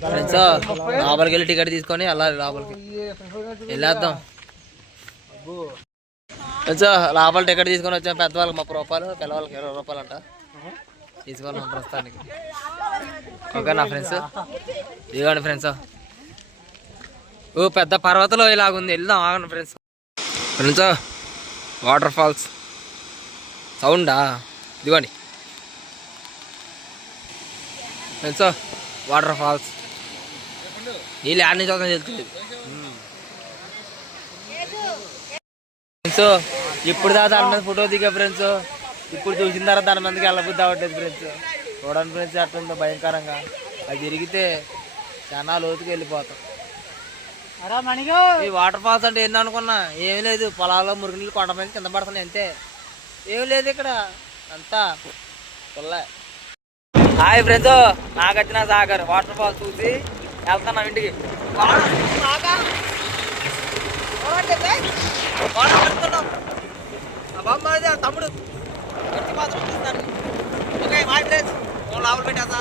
Friends లోపలికి వెళ్ళి ticket తీసుకొని వెళ్ళాలి. లోపలికి వెళ్ళేద్దాం ఫ్రెండ్స్. లోపల టికెట్ తీసుకొని వచ్చాం. పెద్దవాళ్ళకి 30 రూపాయలు, పిల్లవాళ్ళకి 20 రూపాయలు అంట తీసుకున్నాం ప్రస్తుతానికి. ఓకేనా ఫ్రెండ్స్? ఇదిగోండి ఫ్రెండ్స్, ఓ పెద్ద పర్వతలో ఇలాగుంది. వెళ్దాం ఆగండి ఫ్రెండ్స్. ఫ్రెండ్స్ వాటర్ ఫాల్స్ సౌండా ఇదిగోండి ఫ్రెండ్స్. వాటర్ ఫాల్స్ నీళ్ళు యాడ్ నుంచి వస్తుందని తెలుస్తుంది ఫ్రెండ్స్. ఇప్పుడు దాకా దాని మీద ఫోటో దిగా ఫ్రెండ్స్. ఇప్పుడు చూసిన తర్వాత దాని మందికి వెళ్ళబుద్ధి అవ్వట్లేదు ఫ్రెండ్స్. చూడండి ఫ్రెండ్స్ అట్లుందో భయంకరంగా. అది తిరిగితే చాలా లోతుకి వెళ్ళిపోతాం. ఈ వాటర్ ఫాల్స్ అంటే ఏంది అనుకున్నా, ఏమీ లేదు. పొలాల్లో మురుగు నీళ్ళు కొండ మీద కింద పడుతున్నాయి అంతే, ఏమి లేదు ఇక్కడ అంతా పుల్ల. Hi friends, Nagarjuna Sagar waterfalls చూసి వెళ్తున్నాం ఇంటికి. తమ్ముడు మాత్రం ఓకే బాయ్ ఫ్రెండ్స్, లోపల పెట్టేస్తా.